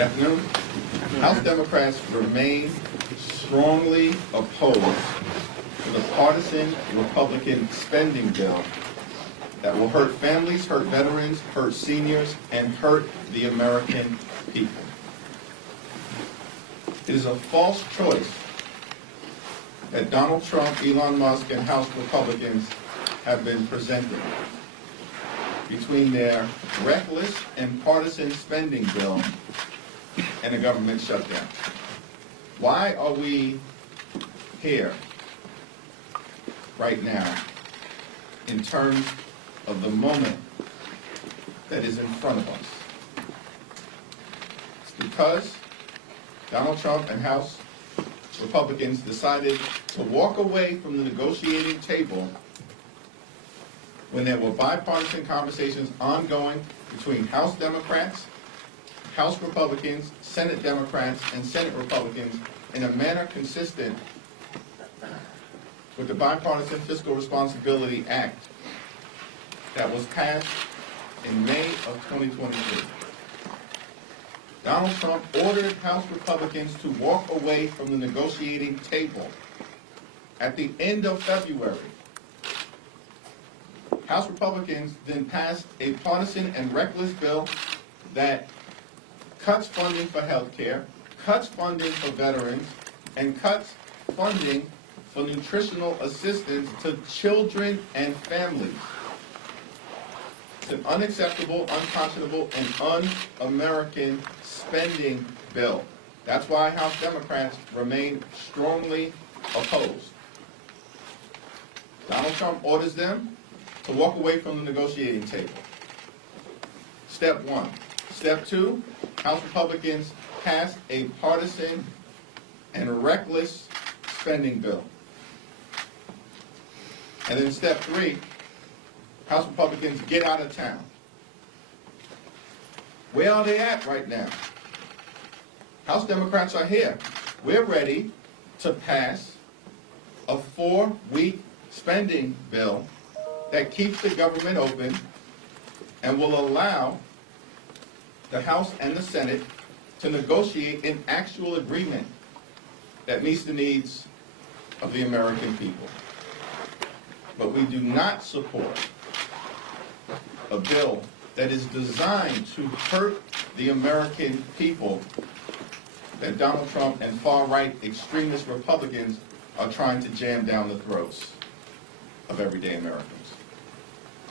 Good afternoon. House Democrats remain strongly opposed to the partisan Republican spending bill that will hurt families, hurt veterans, hurt seniors, and hurt the American people. It is a false choice that Donald Trump, Elon Musk, and House Republicans have been presenting between their reckless and partisan spending bill and a government shutdown. Why are we here right now in terms of the moment that is in front of us? It's because Donald Trump and House Republicans decided to walk away from the negotiating table when there were bipartisan conversations ongoing between House Democrats, House Republicans, Senate Democrats, and Senate Republicans in a manner consistent with the Bipartisan Fiscal Responsibility Act that was passed in May of 2023. Donald Trump ordered House Republicans to walk away from the negotiating table at the end of February. House Republicans then passed a partisan and reckless bill that cuts funding for health care, cuts funding for veterans, and cuts funding for nutritional assistance to children and families. It's an unacceptable, unconscionable, and un-American spending bill. That's why House Democrats remain strongly opposed. Donald Trump orders them to walk away from the negotiating table. Step one. Step two, House Republicans passed a partisan and reckless spending bill. And then step three, House Republicans get out of town. Where are they at right now? House Democrats are here. We're ready to pass a 4-week spending bill that keeps the government open and will allow the House and the Senate to negotiate an actual agreement that meets the needs of the American people. But we do not support a bill that is designed to hurt the American people that Donald Trump and far-right extremist Republicans are trying to jam down the throats of everyday Americans.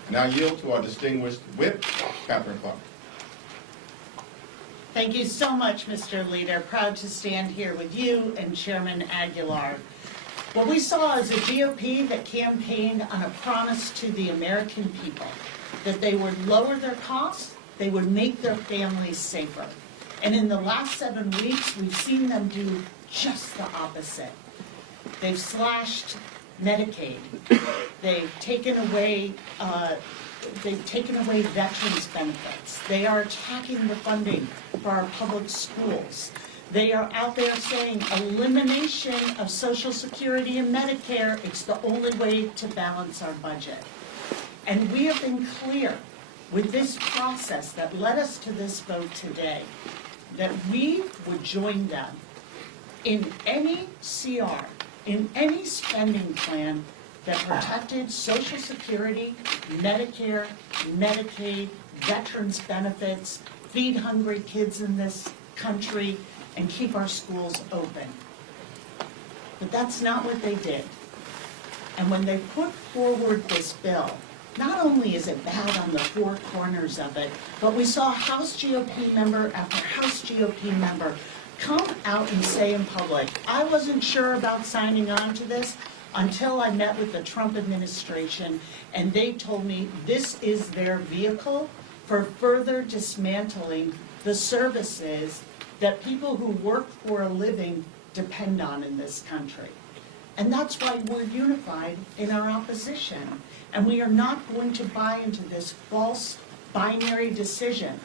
And I yield to our distinguished whip, Catherine Clark. Thank you so much, Mr. Leader. Proud to stand here with you and Chairman Aguilar. What we saw is a GOP that campaigned on a promise to the American people that they would lower their costs, they would make their families safer. And in the last 7 weeks, we've seen them do just the opposite. They've slashed Medicaid. They've taken away veterans' benefits. They are attacking the funding for our public schools. They are out there saying elimination of Social Security and Medicare, it's the only way to balance our budget. And we have been clear with this process that led us to this vote today that we would join them in any CR, in any spending plan that protected Social Security, Medicare, Medicaid, veterans' benefits, feed hungry kids in this country, and keep our schools open. But that's not what they did. And when they put forward this bill, not only is it bad on the four corners of it, but we saw House GOP member after House GOP member come out and say in public, I wasn't sure about signing on to this until I met with the Trump administration, and they told me this is their vehicle for further dismantling the services that people who work for a living depend on in this country. And that's why we're unified in our opposition. And we are not going to buy into this false binary decision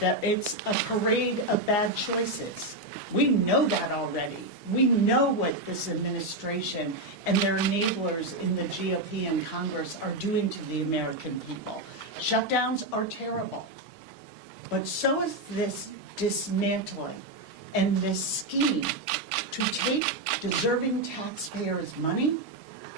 that it's a parade of bad choices. We know that already. We know what this administration and their enablers in the GOP and Congress are doing to the American people. Shutdowns are terrible. But so is this dismantling. And this scheme to take deserving taxpayers' money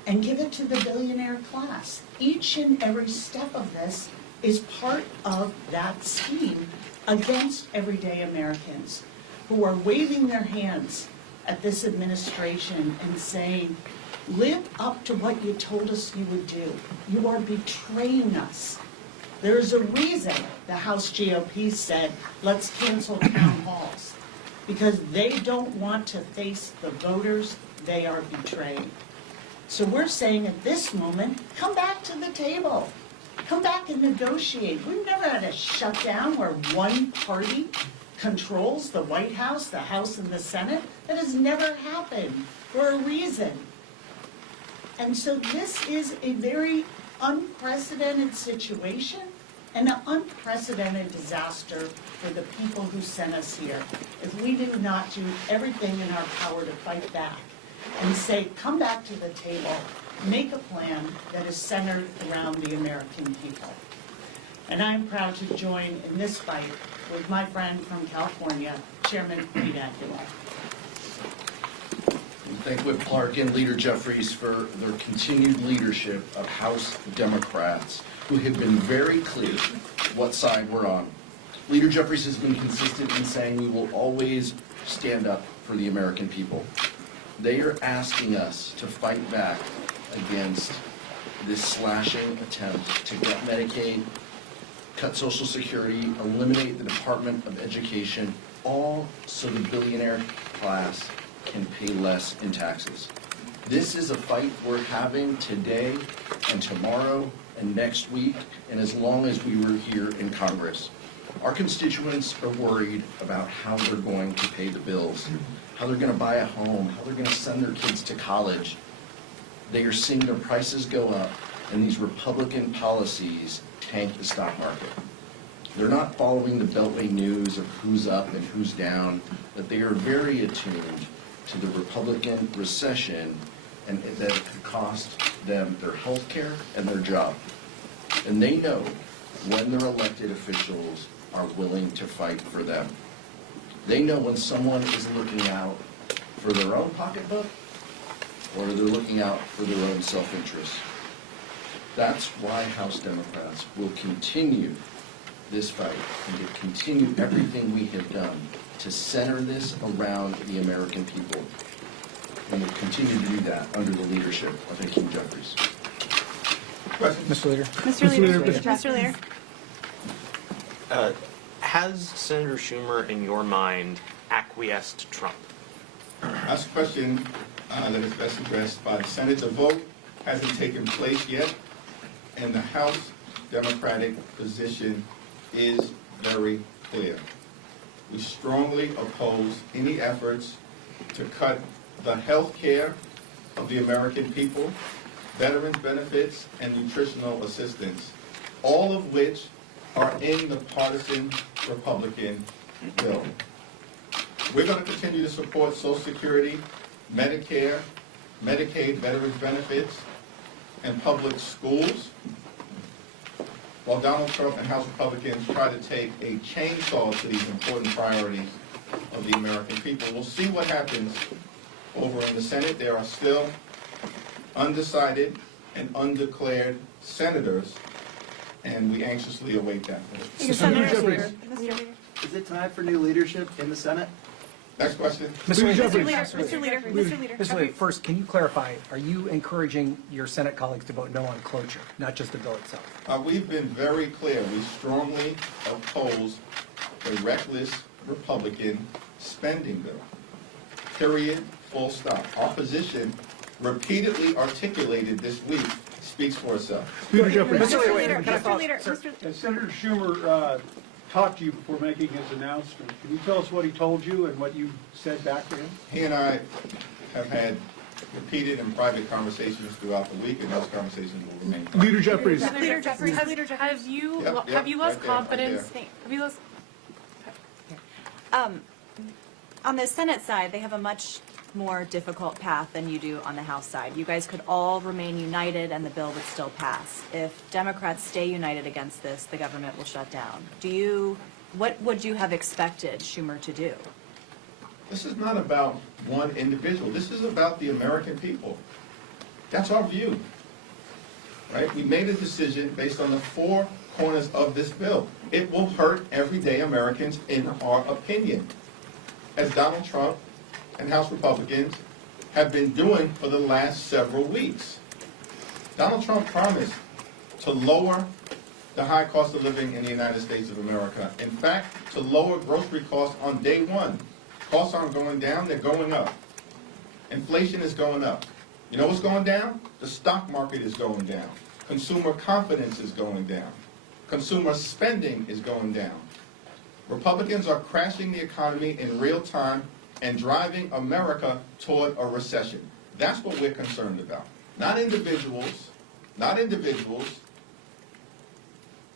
and give it to the billionaire class. Each and every step of this is part of that scheme against everyday Americans who are waving their hands at this administration and saying, live up to what you told us you would do. You are betraying us. There's a reason the House GOP said, let's cancel town halls, because they don't want to face the voters they are betraying. So we're saying at this moment, come back to the table. Come back and negotiate. We've never had a shutdown where one party controls the White House, the House, and the Senate. That has never happened for a reason. And so this is a very unprecedented situation and an unprecedented disaster for the people who sent us here. If we do not do everything in our power to fight back and say, come back to the table, make a plan that is centered around the American people. And I'm proud to join in this fight with my friend from California, Chairman Pete Aguilar. Thank Whip Clark and Leader Jeffries for their continued leadership of House Democrats who have been very clear what side we're on. Leader Jeffries has been consistent in saying we will always stand up for the American people. They are asking us to fight back against this slashing attempt to get Medicaid, cut Social Security, eliminate the Department of Education, all so the billionaire class can pay less in taxes. This is a fight we're having today and tomorrow and next week, and as long as we were here in Congress. Our constituents are worried about how they're going to pay the bills, how they're going to buy a home, how they're going to send their kids to college. They are seeing their prices go up, and these Republican policies tank the stock market. They're not following the Beltway news of who's up and who's down, but they are very attuned to the Republican recession and that it could cost them their health care and their job. And they know when their elected officials are willing to fight for them. They know when someone is looking out for their own pocketbook or they're looking out for their own self-interest. That's why House Democrats will continue this fight and to continue everything we have done to center this around the American people. And we'll continue to do that under the leadership of Hakeem Jeffries. Questions? Mr. Leader. Mr. Leader. Mr. Leader. Has Senator Schumer, in your mind, acquiesced to Trump? That's a question that is best addressed by the Senate. The vote hasn't taken place yet, and the House Democratic position is very clear. We strongly oppose any efforts to cut the health care of the American people, veterans benefits, and nutritional assistance, all of which are in the partisan Republican bill. We're going to continue to support Social Security, Medicare, Medicaid, veterans benefits, and public schools, while Donald Trump and House Republicans try to take a chainsaw to these important priorities of the American people. We'll see what happens over in the Senate. There are still undecided and undeclared senators, and we anxiously await that. Senator Leader. Mr. Leader. Is it time for new leadership in the Senate? Next question. Mr. Leader. Mr. Leader. Mr. Leader. Mr. Leader, first, can you clarify, are you encouraging your Senate colleagues to vote no on cloture, not just the bill itself? We've been very clear. We strongly oppose a reckless Republican spending bill. Period. Full stop. Our position, repeatedly articulated this week, speaks for itself. Mr. Leader. Mr. Leader, Mr. Leader. As Senator Schumer talked to you before making his announcement, can you tell us what he told you and what you said back to him? He and I have had repeated and private conversations throughout the week, and those conversations will remain private. Leader Jeffries. Leader Jeffries. Have you Yep, lost right there, confidence? right there. Have you lost? On the Senate side, they have a much more difficult path than you do on the House side. You guys could all remain united and the bill would still pass. If Democrats stay united against this, the government will shut down. Do you What would you have expected Schumer to do? This is not about one individual. This is about the American people. That's our view, right? We made a decision based on the four corners of this bill. It will hurt everyday Americans, in our opinion, as Donald Trump and House Republicans have been doing for the last several weeks. Donald Trump promised to lower the high cost of living in the United States of America. In fact, to lower grocery costs on day one. Costs aren't going down, they're going up. Inflation is going up. You know what's going down? The stock market is going down. Consumer confidence is going down. Consumer spending is going down. Republicans are crashing the economy in real time and driving America toward a recession. That's what we're concerned about. Not individuals,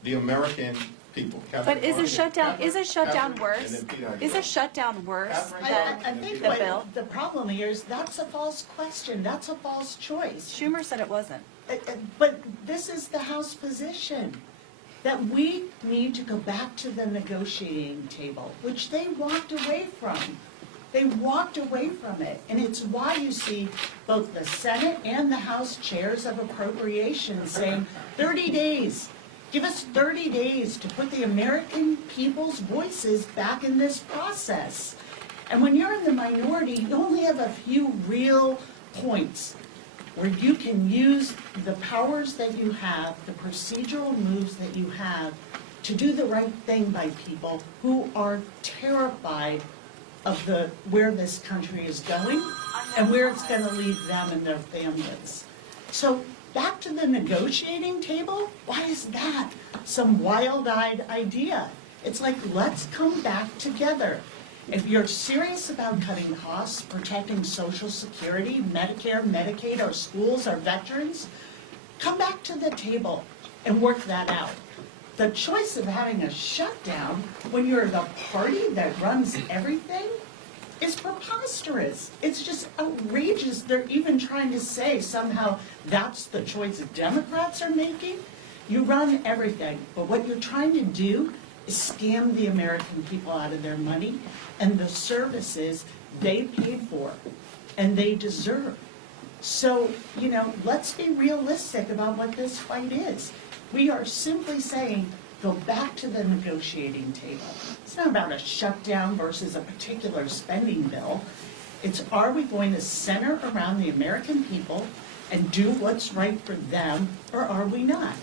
the American people. But is a shutdown Catherine, worse? and then Peter, Is a shutdown worse Catherine, I than think the bill? what the problem here is that's a false question, that's a false choice. Schumer said it wasn't. But this is the House position, that we need to go back to the negotiating table, which they walked away from. They walked away from it, and it's why you see both the Senate and the House chairs of appropriations saying 30 days. Give us 30 days to put the American people's voices back in this process. And when you're in the minority, you only have a few real points where you can use the powers that you have, the procedural moves that you have, to do the right thing by people who are terrified of where this country is going and where it's going to lead them and their families. So back to the negotiating table, why is that some wild-eyed idea? It's like, let's come back together. If you're serious about cutting costs, protecting Social Security, Medicare, Medicaid, our schools, our veterans, come back to the table and work that out. The choice of having a shutdown when you're the party that runs everything is preposterous. It's just outrageous. They're even trying to say somehow that's the choice that Democrats are making. You run everything, but what you're trying to do is scam the American people out of their money and the services they paid for and they deserve. So, let's be realistic about what this fight is. We are simply saying, go back to the negotiating table. It's not about a shutdown versus a particular spending bill. It's, are we going to center around the American people and do what's right for them, or are we not?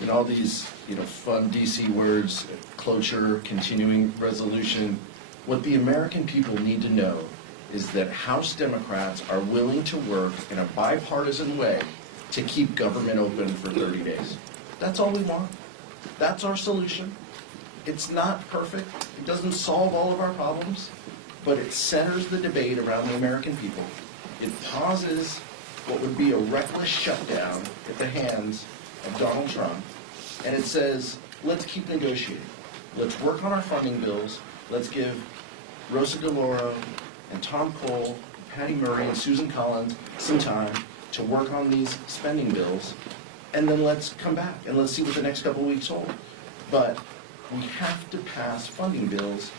And all these, fun DC words, cloture, continuing resolution, what the American people need to know is that House Democrats are willing to work in a bipartisan way to keep government open for 30 days. That's all we want. That's our solution. It's not perfect. It doesn't solve all of our problems, but it centers the debate around the American people. It pauses what would be a reckless shutdown at the hands of Donald Trump, and it says, let's keep negotiating. Let's work on our funding bills. Let's give Rosa DeLauro and Tom Cole, Patty Murray, and Susan Collins some time to work on these spending bills, and then let's come back and let's see what the next couple of weeks hold. But we have to pass funding bills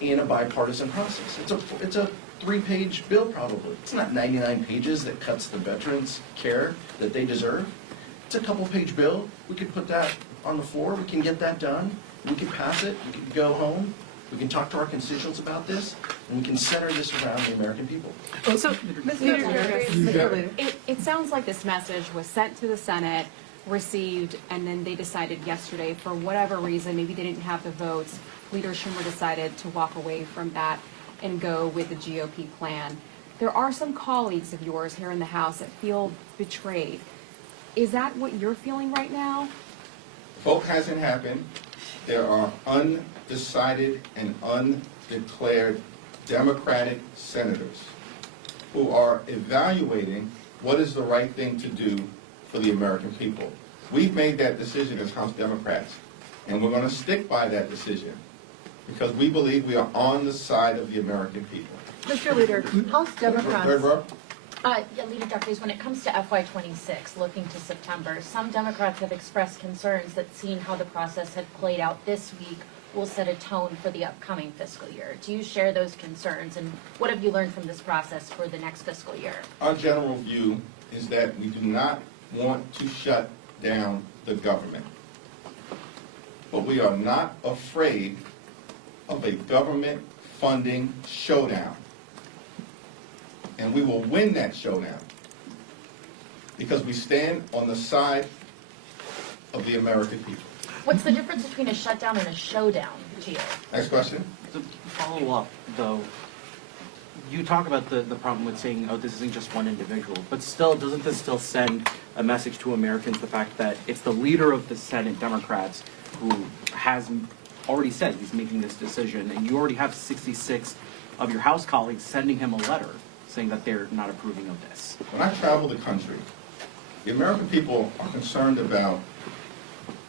in a bipartisan process. It's a 3-page bill probably. It's not 99 pages that cuts the veterans' care that they deserve. It's a couple-page bill. We could put that on the floor. We can get that done. We can pass it. We can go home. We can talk to our constituents about this, and we can center this around the American people. So, It sounds like this message was sent to the Senate, received, and then they decided yesterday, for whatever reason, maybe they didn't have the votes, Leader Schumer decided to walk away from that and go with the GOP plan. There are some colleagues of yours here in the House that feel betrayed. Is that what you're feeling right now? Vote hasn't happened. There are undecided and undeclared Democratic senators who are evaluating what is the right thing to do for the American people. We've made that decision as House Democrats, and we're going to stick by that decision because we believe we are on the side of the American people. Mr. Leader, House Third Democrats, row? Yeah, Leader Jeffries, when it comes to FY26, looking to September, some Democrats have expressed concerns that seeing how the process had played out this week will set a tone for the upcoming fiscal year. Do you share those concerns, and what have you learned from this process for the next fiscal year? Our general view is that we do not want to shut down the government. But we are not afraid of a government funding showdown. And we will win that showdown because we stand on the side of the American people. What's the difference between a shutdown and a showdown to you? Next question. To follow up, though, you talk about the problem with saying, oh, this isn't just one individual, but still, doesn't this still send a message to Americans, the fact that it's the leader of the Senate, Democrats, who has already said he's making this decision, and you already have 66 of your House colleagues sending him a letter saying that they're not approving of this? When I travel the country, the American people are concerned about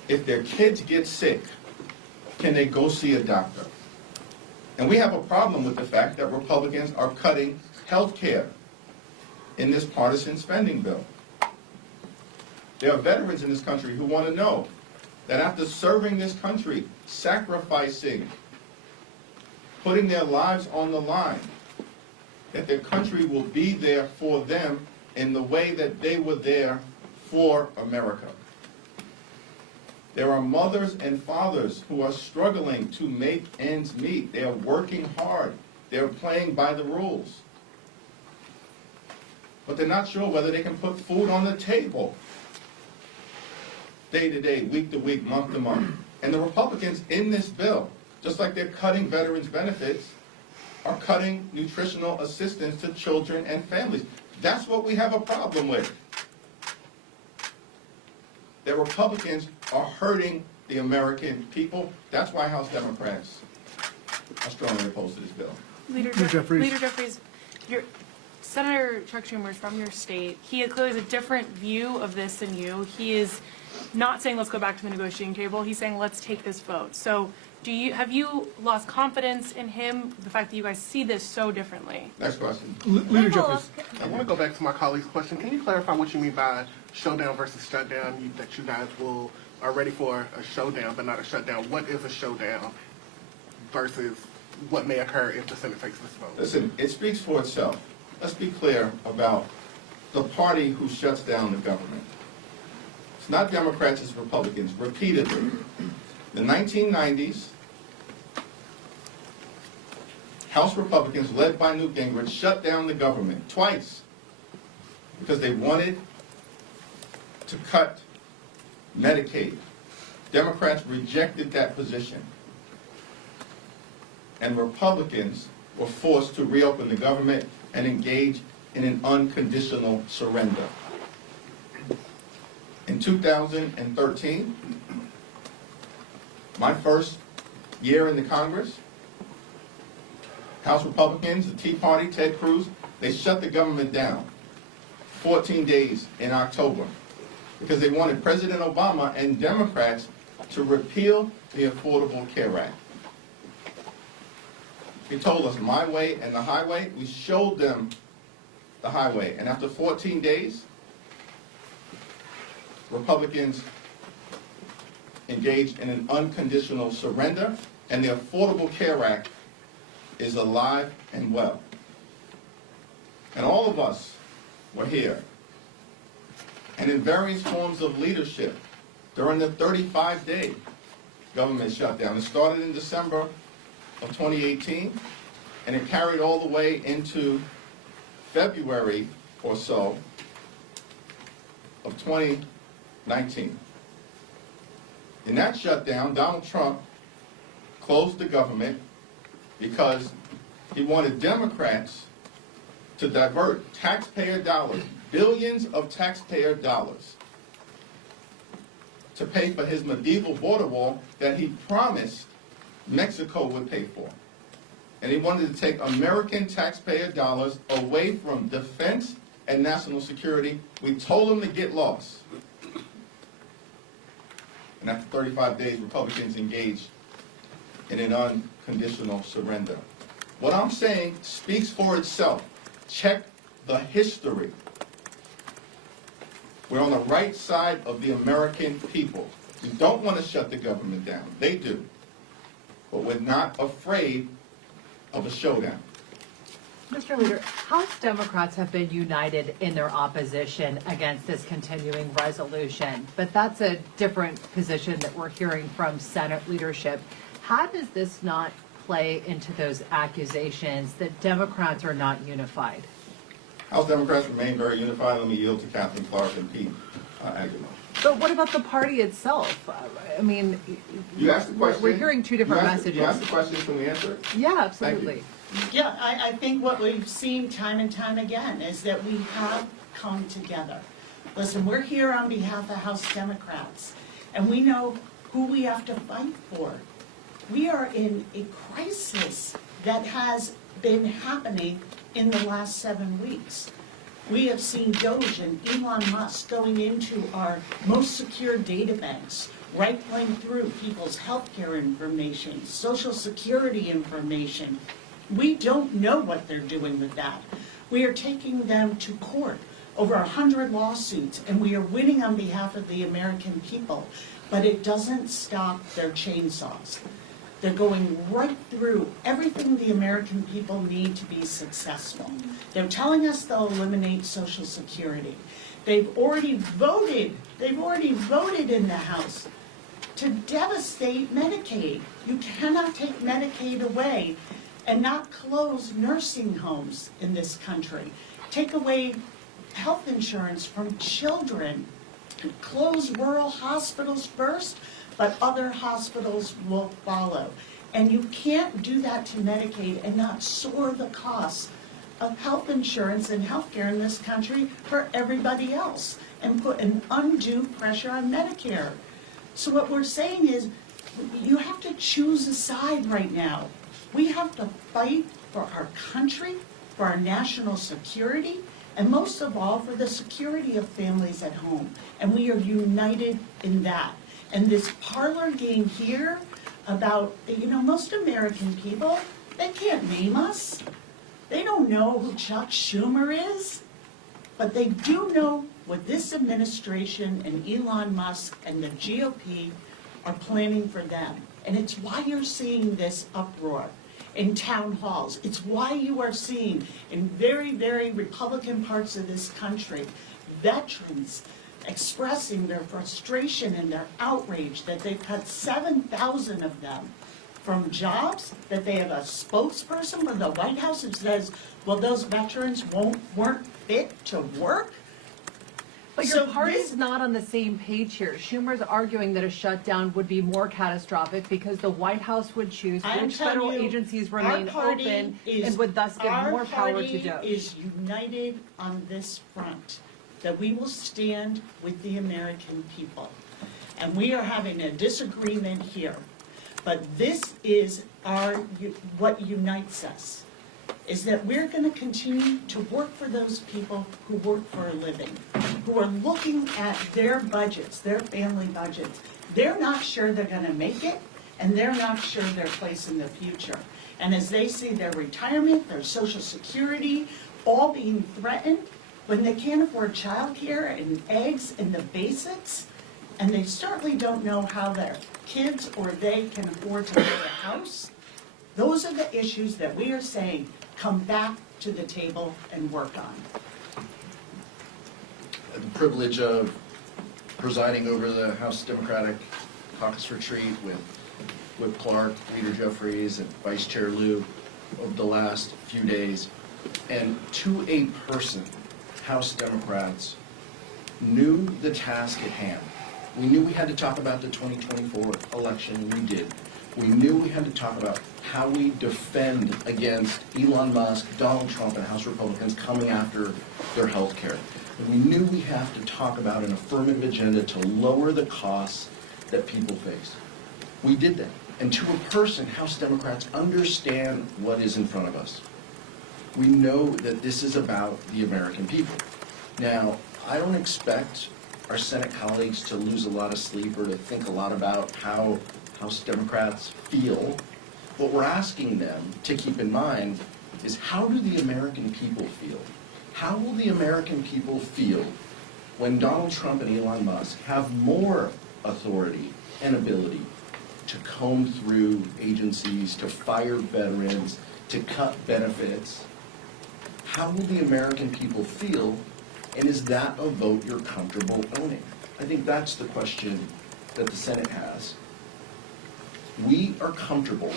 if their kids get sick, can they go see a doctor? And we have a problem with the fact that Republicans are cutting health care in this partisan spending bill. There are veterans in this country who want to know that after serving this country, sacrificing, putting their lives on the line, that their country will be there for them in the way that they were there for America. There are mothers and fathers who are struggling to make ends meet. They are working hard. They're playing by the rules. But they're not sure whether they can put food on the table day to day, week to week, month to month. And the Republicans in this bill, just like they're cutting veterans' benefits, are cutting nutritional assistance to children and families. That's what we have a problem with. The Republicans are hurting the American people. That's why House Democrats are strongly opposed to this bill. Leader Jeffries, Senator Chuck Schumer is from your state. He clearly has a different view of this than you. He is not saying let's go back to the negotiating table. He's saying let's take this vote. So have you lost confidence in him, the fact that you guys see this so differently? Next question. Leader Jeffries. I want to go back to my colleague's question. Can you clarify what you mean by showdown versus shutdown? That you guys are ready for a showdown but not a shutdown. What is a showdown versus what may occur if the Senate takes this vote? Listen, it speaks for itself. Let's be clear about the party who shuts down the government. It's not Democrats, it's Republicans, repeatedly. The 1990s, House Republicans, led by Newt Gingrich, shut down the government twice because they wanted to cut Medicaid. Democrats rejected that position. And Republicans were forced to reopen the government and engage in an unconditional surrender. In 2013, my first year in the Congress, House Republicans, the Tea Party, Ted Cruz, they shut the government down 14 days in October because they wanted President Obama and Democrats to repeal the Affordable Care Act. He told us my way and the highway. We showed them the highway. And after 14 days, Republicans engaged in an unconditional surrender, and the Affordable Care Act is alive and well. And all of us were here. And in various forms of leadership during the 35-day government shutdown. It started in December of 2018, and it carried all the way into February or so of 2019. In that shutdown, Donald Trump closed the government because he wanted Democrats to divert taxpayer dollars, billions of taxpayer dollars, to pay for his medieval border wall that he promised Mexico would pay for. And he wanted to take American taxpayer dollars away from defense and national security. We told him to get lost. And after 35 days, Republicans engaged in an unconditional surrender. What I'm saying speaks for itself. Check the history. We're on the right side of the American people. We don't want to shut the government down. They do. But we're not afraid of a showdown. Mr. Leader, House Democrats have been united in their opposition against this continuing resolution, but that's a different position that we're hearing from Senate leadership. How does this not play into those accusations that Democrats are not unified? House Democrats remain very unified. Let me yield to Kathleen Clark and Pete Aguilar. But what about the party itself? I mean, You asked the question. we're hearing two different messages. You asked the question, can we answer it? Yeah, absolutely. Yeah, I think what we've seen time and time again is that we have come together. Listen, we're here on behalf of House Democrats, and we know who we have to fight for. We are in a crisis that has been happening in the last 7 weeks. We have seen Doge and Elon Musk going into our most secure data banks, rifling through people's healthcare information, social security information. We don't know what they're doing with that. We are taking them to court, over 100 lawsuits, and we are winning on behalf of the American people. But it doesn't stop their chainsaws. They're going right through everything the American people need to be successful. They're telling us they'll eliminate Social Security. They've already voted in the House to devastate Medicaid. You cannot take Medicaid away and not close nursing homes in this country. Take away health insurance from children. Close rural hospitals first, but other hospitals will follow. And you can't do that to Medicaid and not soar the costs of health insurance and healthcare in this country for everybody else and put an undue pressure on Medicare. So what we're saying is, you have to choose a side right now. We have to fight for our country, for our national security, and most of all, for the security of families at home. And we are united in that. And this parlor game here about, most American people, they can't name us. They don't know who Chuck Schumer is. But they do know what this administration and Elon Musk and the GOP are planning for them. And it's why you're seeing this uproar in town halls. It's why you are seeing in very, very Republican parts of this country, veterans expressing their frustration and their outrage that they've cut 7,000 of them from jobs, that they have a spokesperson from the White House that says, well, those veterans weren't fit to work. But your party's not on the same page here. Schumer's arguing that a shutdown would be more catastrophic because the White House would choose which federal agencies remain open and would thus give more power to Doge. Our party is united on this front, that we will stand with the American people. And we are having a disagreement here. But this is what unites us, is that we're going to continue to work for those people who work for a living, who are looking at their budgets, their family budgets. They're not sure they're going to make it, and they're not sure their place in the future. And as they see their retirement, their Social Security, all being threatened, when they can't afford childcare and eggs and the basics, and they certainly don't know how their kids or they can afford to buy a house, those are the issues that we are saying come back to the table and work on. The privilege of presiding over the House Democratic Caucus Retreat with Whip Clark, Leader Jeffries, and Vice Chair Liu over the last few days. And to a person, House Democrats knew the task at hand. We knew we had to talk about the 2024 election, and we did. We knew we had to talk about how we defend against Elon Musk, Donald Trump, and House Republicans coming after their health care. And we knew we have to talk about an affirmative agenda to lower the costs that people face. We did that. And to a person, House Democrats understand what is in front of us. We know that this is about the American people. Now, I don't expect our Senate colleagues to lose a lot of sleep or to think a lot about how House Democrats feel. What we're asking them to keep in mind is, how do the American people feel? How will the American people feel when Donald Trump and Elon Musk have more authority and ability to comb through agencies, to fire veterans, to cut benefits? How will the American people feel, and is that a vote you're comfortable owning? I think that's the question that the Senate has. We are comfortable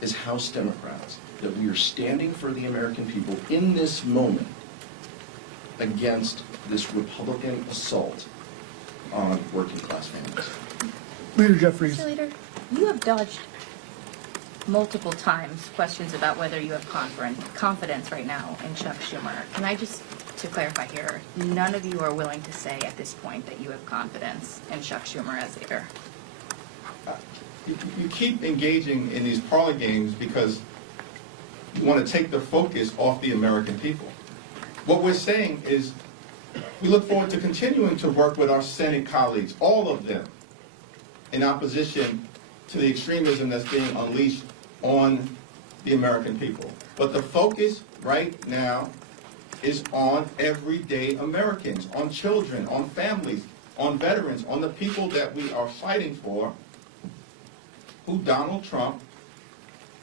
as House Democrats that we are standing for the American people in this moment against this Republican assault on working class families. Leader Jeffries. Mr. Leader, you have dodged multiple times questions about whether you have confidence right now in Chuck Schumer. Can I just, to clarify here, none of you are willing to say at this point that you have confidence in Chuck Schumer as leader? You keep engaging in these parlor games because you want to take the focus off the American people. What we're saying is we look forward to continuing to work with our Senate colleagues, all of them, in opposition to the extremism that's being unleashed on the American people. But the focus right now is on everyday Americans, on children, on families, on veterans, on the people that we are fighting for, who Donald Trump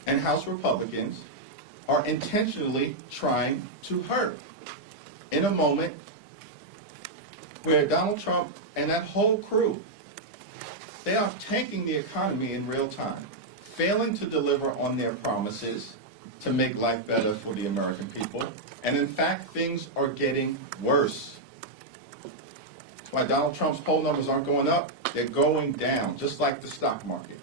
and House Republicans are intentionally trying to hurt in a moment where Donald Trump and that whole crew, they are tanking the economy in real time, failing to deliver on their promises to make life better for the American people. And in fact, things are getting worse. That's why Donald Trump's poll numbers aren't going up, they're going down, just like the stock market.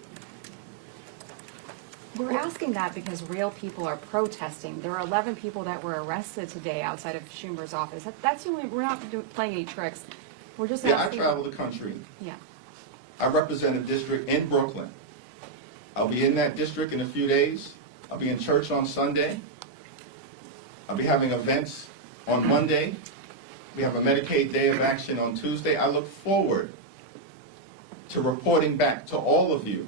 We're asking that because real people are protesting. There are 11 people that were arrested today outside of Schumer's office. That's the only, we're not playing any tricks. We're just asking. Yeah, I travel the country. Yeah. I represent a district in Brooklyn. I'll be in that district in a few days. I'll be in church on Sunday. I'll be having events on Monday. We have a Medicaid Day of Action on Tuesday. I look forward to reporting back to all of you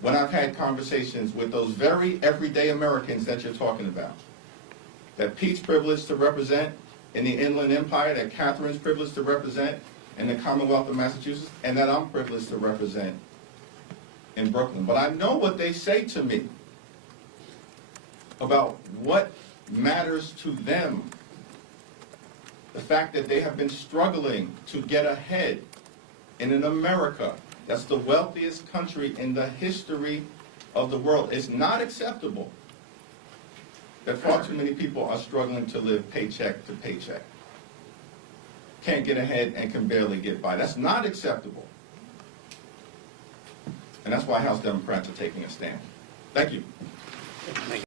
when I've had conversations with those very everyday Americans that you're talking about, that Pete's privileged to represent in the Inland Empire, that Catherine's privileged to represent in the Commonwealth of Massachusetts, and that I'm privileged to represent in Brooklyn. But I know what they say to me about what matters to them. The fact that they have been struggling to get ahead in an America that's the wealthiest country in the history of the world. It's not acceptable that far too many people are struggling to live paycheck to paycheck. Can't get ahead and can barely get by. That's not acceptable. And that's why House Democrats are taking a stand. Thank you.